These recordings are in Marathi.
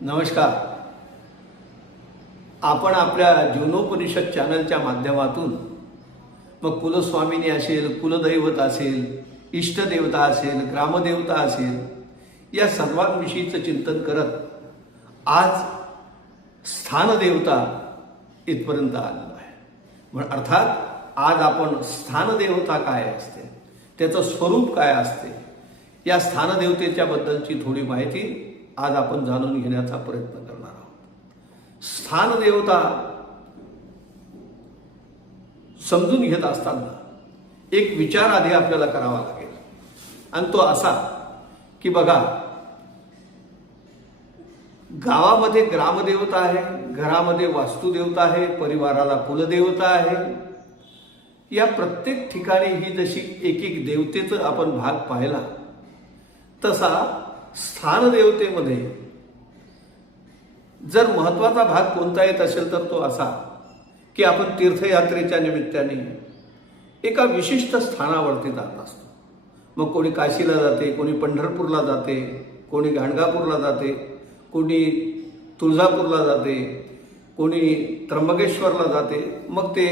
नमस्कार. आपण आपल्या जीवनोपनिषद चॅनलच्या माध्यमातून मग कुलस्वामिनी असेल कुलदैवत असेल इष्टदेवता असेल ग्रामदेवता असेल या सर्वांविषयीचं चिंतन करत आज स्थानदेवता इथपर्यंत आलेलो आहे. म्हण अर्थात आज आपण स्थानदेवता काय असते त्याचं स्वरूप काय असते या स्थानदेवतेच्या बद्दलची थोडी माहिती आज आपण जाणून घेण्याचा प्रयत्न करणार आहोत. स्थानदेवता समजून घेत असताना एक विचार आधी आपल्याला करावा लागेल. आणि तो असा की बघा गावामध्ये ग्रामदेवता आहे घरामध्ये वास्तुदेवता आहे परिवाराला कुलदेवता आहे. या प्रत्येक ठिकाणी ही जशी एक एक देवतेचं आपण भाग पाहिला तसा स्थानदेवतेमध्ये. जर महत्त्वाचा भाग कोणता येत असेल तर तो असा की आपण तीर्थयात्रेच्या निमित्ताने एका विशिष्ट स्थानावरती जात असतो. मग कोणी काशीला जाते कोणी पंढरपूरला जाते कोणी गाणगापूरला जाते कोणी तुळजापूरला जाते कोणी त्र्यंबकेश्वरला जाते मग ते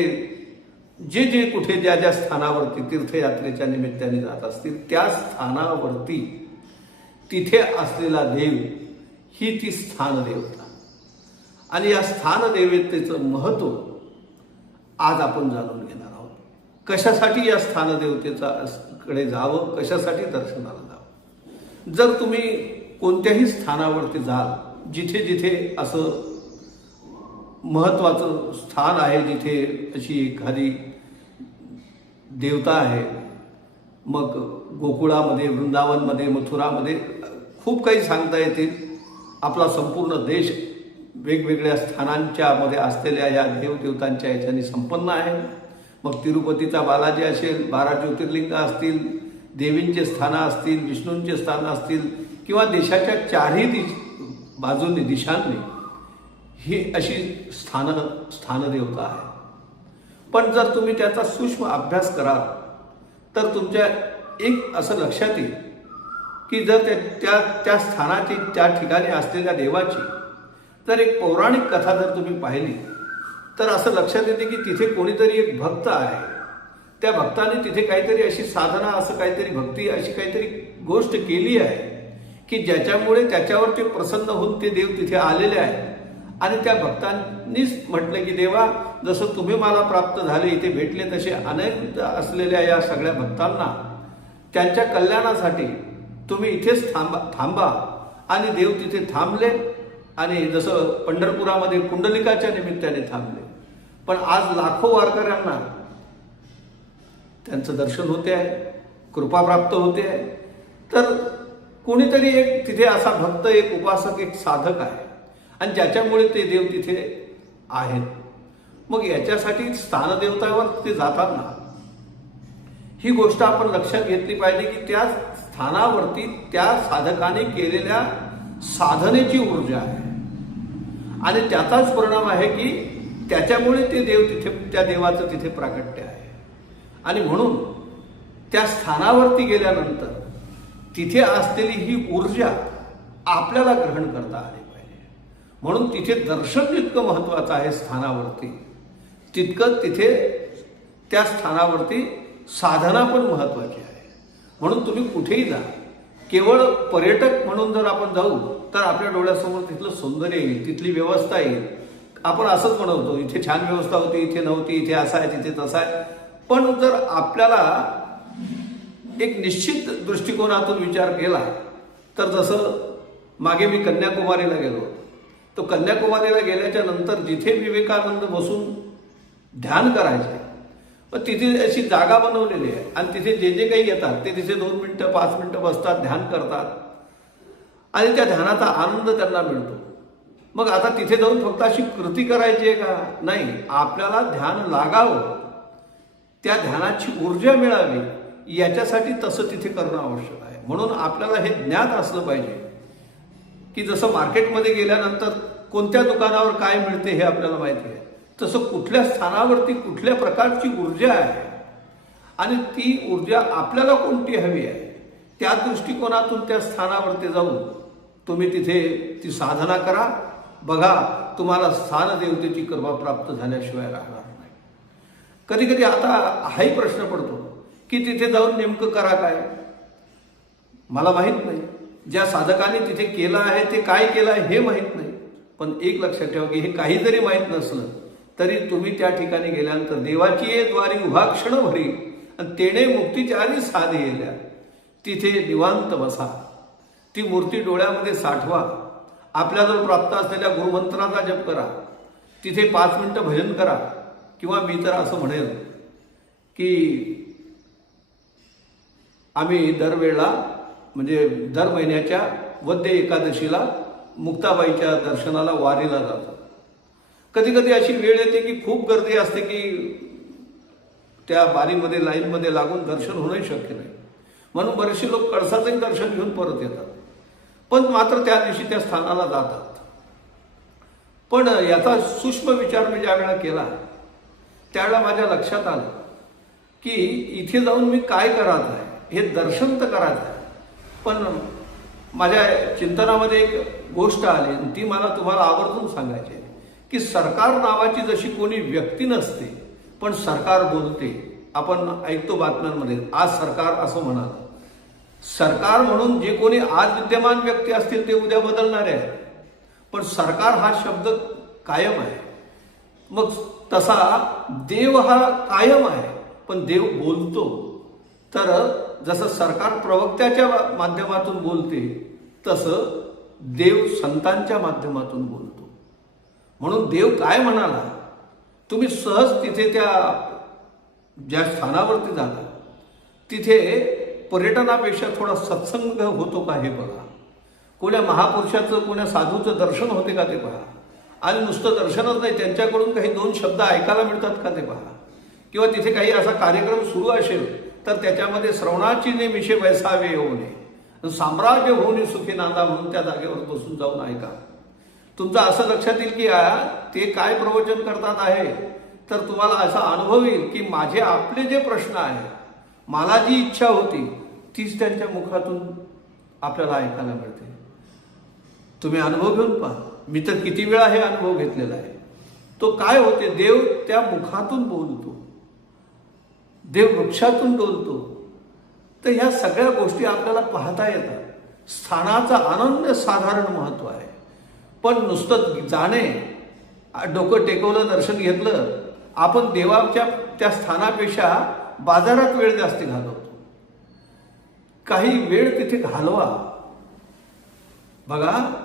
जे जे कुठे ज्या ज्या स्थानावरती तीर्थयात्रेच्या निमित्ताने जात असतील त्या स्थानावरती तिथे असलेला देव ही ती स्थानदेवता. आणि या स्थानदेवतेचं महत्त्व आज आपण जाणून घेणार आहोत. कशासाठी या स्थानदेवतेचा कडे जावं कशासाठी दर्शनाला जावं? जर तुम्ही कोणत्याही स्थानावरती जाल जिथे जिथे असं महत्वाचं स्थान आहे जिथे अशी एखादी देवता आहे मग गोकुळामध्ये वृंदावनमध्ये मथुरामध्ये खूप काही सांगता येतील. आपला संपूर्ण देश वेगवेगळ्या स्थानांच्यामध्ये असलेल्या या देवदेवतांच्या याच्याने संपन्न आहे. मग तिरुपतीचा बालाजी असेल बारा ज्योतिर्लिंग असतील देवींचे स्थानं असतील विष्णूंचे स्थानं असतील किंवा देशाच्या चारही दिश बाजूंनी दिशांनी ही अशी स्थान स्थानदेवता आहे पण जर तुम्ही त्याचा सूक्ष्म अभ्यास कराल तर तुमच्या एक असं लक्षात येईल की जर त्या त्या त्या स्थानाची त्या ठिकाणी असलेल्या देवाची जर एक पौराणिक कथा जर तुम्ही पाहिली तर असं लक्षात येते की तिथे कोणीतरी एक भक्त आहे. त्या भक्ताने तिथे काहीतरी अशी साधना असं काहीतरी भक्ती अशी काहीतरी गोष्ट केली आहे की ज्याच्यामुळे त्याच्यावर ते प्रसन्न होऊन ते देव तिथे आलेले आहेत. आणि त्या भक्तांनीच म्हटलं की देवा जसं तुम्ही मला प्राप्त झाले इथे भेटले तसे अनेक असलेल्या या सगळ्या भक्तांना त्यांच्या कल्याणासाठी तुम्ही इथेच थांबा थांबा आणि देव तिथे थांबले आणि जसं पंढरपुरामध्ये कुंडलिकाच्या निमित्ताने थांबले. पण आज लाखो वारकऱ्यांना त्यांचं दर्शन होते आहे कृपा प्राप्त होते आहे. तर कोणीतरी एक तिथे असा भक्त एक उपासक एक साधक आहे. आणि ज्याच्यामुळे ते देव तिथे आहेत. मग याच्यासाठी स्थानदेवतावर ते जातात ना. ही गोष्ट आपण लक्षात घेतली पाहिजे की त्या स्थानावरती त्या साधकाने केलेल्या साधनेची ऊर्जा आहे. आणि त्याचाच परिणाम आहे की त्याच्यामुळे ते देव तिथे त्या देवाचं तिथे प्राकट्य आहे. आणि म्हणून त्या स्थानावरती गेल्यानंतर तिथे असलेली ही ऊर्जा आपल्याला ग्रहण करता आली. म्हणून तिथे दर्शन जितकं महत्वाचं आहे स्थानावरती तितकं तिथे त्या स्थानावरती साधना पण महत्वाची आहे. म्हणून तुम्ही कुठेही जा. केवळ पर्यटक म्हणून जर आपण जाऊ तर आपल्या डोळ्यासमोर तिथलं सौंदर्य येईल तिथली व्यवस्था येईल. आपण असंच म्हणवतो इथे छान व्यवस्था होती इथे नव्हती इथे असं आहे तिथे तसं आहे. पण जर आपल्याला एक निश्चित दृष्टिकोनातून विचार केला तर जसं मागे मी कन्याकुमारीला गेलो तो कन्याकुमारीला गेल्याच्यानंतर जिथे विवेकानंद बसून ध्यान करायचे पण तिथे अशी जागा बनवलेली आहे. आणि तिथे जे जे काही येतात ते तिथे दोन मिनटं पाच मिनटं बसतात ध्यान करतात. आणि त्या ध्यानाचा आनंद त्यांना मिळतो. मग आता तिथे जाऊन फक्त अशी कृती करायची आहे का? नाही. आपल्याला ध्यान लागावं. त्या ध्यानाची ऊर्जा मिळावी. याच्यासाठी तसं तिथे करणं आवश्यक आहे. म्हणून आपल्याला हे ज्ञात असलं पाहिजे. की जसं मार्केटमध्ये गेल्यानंतर कोणत्या दुकानावर काय मिळते हे आपल्याला माहिती आहे. तसं कुठल्या स्थानावरती कुठल्या प्रकारची ऊर्जा आहे आणि ती ऊर्जा आपल्याला कोणती हवी आहे त्या दृष्टिकोनातून त्या स्थानावरती जाऊन तुम्ही तिथे ती साधना करा. बघा तुम्हाला स्थान देवतेची कृपा प्राप्त झाल्याशिवाय राहणार नाही. कधी कधी आता हाही प्रश्न पडतो की तिथे जाऊन नेमकं करा काय? मला माहीत नाही. ज्या साधकाने तिथे केलं आहे ते काय केलं आहे हे माहीत नाही. पण एक लक्षात ठेवा की हे काही जरी माहीत नसलं तरी तुम्ही त्या ठिकाणी गेल्यानंतर देवाची ये द्वारी उभा क्षण भरी आणि तेने मुक्तीच्या आधी साध येल्या. तिथे निवांत बसा. ती मूर्ती डोळ्यामध्ये साठवा. आपल्याजवळ प्राप्त असलेल्या गुरुमंत्राचा जप करा. तिथे पाच मिनटं भजन करा. किंवा मी तर असं म्हणेल की आम्ही दरवेळेला म्हणजे दर महिन्याच्या वद्य एकादशीला मुक्ताबाईच्या दर्शनाला वारीला जातो. कधी कधी अशी वेळ येते की खूप गर्दी असते की त्या बारीमध्ये लाईनमध्ये लागून दर्शन होणंही शक्य नाही. म्हणून बरेचसे लोक कळसाचंही दर्शन घेऊन परत येतात. पण मात्र त्या दिवशी त्या स्थानाला जातात. पण याचा सूक्ष्म विचार मी ज्यावेळेला केला त्यावेळेला माझ्या लक्षात आलं की इथे जाऊन मी काय करायचं आहे? हे दर्शन तर करायचं आहे. पण माझ्या चिंतनामध्ये एक गोष्ट आली आणि ती मला तुम्हाला आवर्जून सांगायची आहे की सरकार नावाची जशी कोणी व्यक्ती नसते पण सरकार बोलते. आपण ऐकतो बातम्यांमध्ये आज सरकार असं म्हणाल. सरकार म्हणून जे कोणी आज विद्यमान व्यक्ती असतील ते उद्या बदलणारे आहेत. पण सरकार हा शब्द कायम आहे. मग तसा देव हा कायम आहे पण देव बोलतो. तर जसं सरकार प्रवक्त्याच्या माध्यमातून बोलते तसं देव संतांच्या माध्यमातून बोलतो. म्हणून देव काय म्हणाला? तुम्ही सहज तिथे त्या ज्या स्थानावरती जाता तिथे पर्यटनापेक्षा थोडा सत्संग होतो का हे बघा. कोण्या महापुरुषाचं कोण्या साधूचं दर्शन होते का ते पहा. आणि नुसतं दर्शनच नाही त्यांच्याकडून काही दोन शब्द ऐकायला मिळतात का ते पहा. किंवा तिथे काही असा कार्यक्रम सुरू असेल तर त्याच्यामध्ये श्रवणाची ने मिशे वैसावे येऊ नये. साम्राज्य होऊन सुखी नांदा म्हणून त्या जागेवर बसून जाऊन ऐका. तुमचं असं लक्षात येईल की ते काय प्रवचन करतात आहे? तर तुम्हाला असा अनुभव येईल की माझे आपले जे प्रश्न आहे मला जी इच्छा होती तीच त्यांच्या मुखातून आपल्याला ऐकायला मिळते. तुम्ही अनुभव घेऊन पहा. मी तर किती वेळा हे अनुभव घेतलेला आहे. तो काय होते? देव त्या मुखातून बोलतो. देव वृक्षातून डोलतो. तर ह्या सगळ्या गोष्टी आपल्याला पाहता येतात. स्थानाचं अनन्य साधारण महत्त्व आहे. पण नुसतं जाणे डोकं टेकवलं दर्शन घेतलं आपण देवाच्या त्या स्थानापेक्षा बाजारात वेळ जास्ती घालवतो. काही वेळ तिथे घालवा. बघा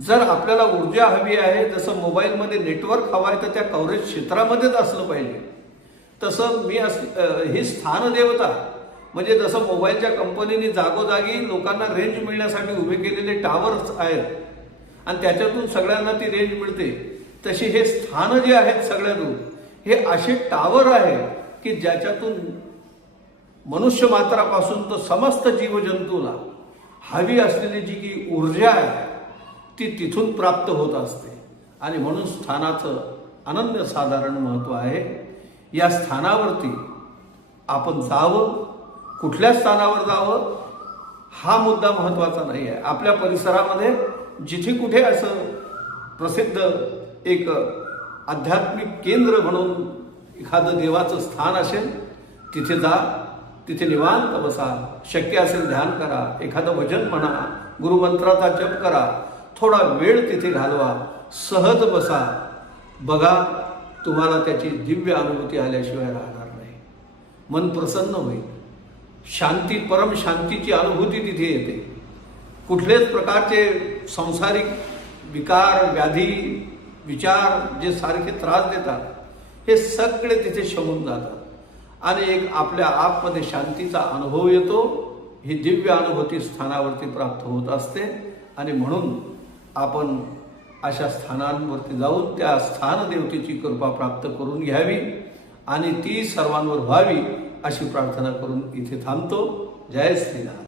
जर आपल्याला ऊर्जा हवी आहे जसं मोबाईलमध्ये नेटवर्क हवं आहे तर त्या कव्हरेज क्षेत्रामध्येच असलं पाहिजे. तसं मी अस ही स्थानदेवता म्हणजे जसं मोबाईलच्या कंपनीने जागोजागी लोकांना रेंज मिळण्यासाठी उभे केलेले टावर्स आहेत आणि त्याच्यातून सगळ्यांना ती रेंज मिळते तशी हे स्थान जे आहेत सगळ्यांना हे असे टावर आहे की ज्याच्यातून मनुष्य मात्रापासून तर समस्त जीवजंतूला हवी असलेली जी की ऊर्जा आहे ती तिथून प्राप्त होत असते. आणि म्हणून स्थानाचं अनन्य साधारण महत्त्व आहे. या स्थानावरती आपण जावं कुठल्या स्थानावर जावं हा मुद्दा महत्त्वाचा नाही आहे. आपल्या परिसरामध्ये जिथे कुठे असं प्रसिद्ध एक आध्यात्मिक केंद्र म्हणून एखादं देवाचं स्थान असेल तिथे जा तिथे निवांत बसा शक्य असेल ध्यान करा एखादं भजन म्हणा गुरुमंत्राचा जप करा थोडा वेळ तिथे घालवा सहज बसा. बघा तुम्हाला त्याची दिव्य अनुभूती आल्याशिवाय राहणार नाही. मन प्रसन्न होईल. शांती परम शांतीची अनुभूती तिथे येते. कुठल्याच प्रकारचे संसारिक विकार व्याधी विचार जे सारखे त्रास देतात हे सगळे तिथे शमून जातात. आणि एक आपल्या आपमध्ये शांतीचा अनुभव येतो. ही दिव्य अनुभूती स्थानावरती प्राप्त होत असते. आणि म्हणून आपण अशा स्थानांवरती जाऊन त्या स्थानदेवतेची कृपा प्राप्त करून घ्यावी आणि ती सर्वांवर व्हावी अशी प्रार्थना करून इथे थांबतो. जय श्रीराम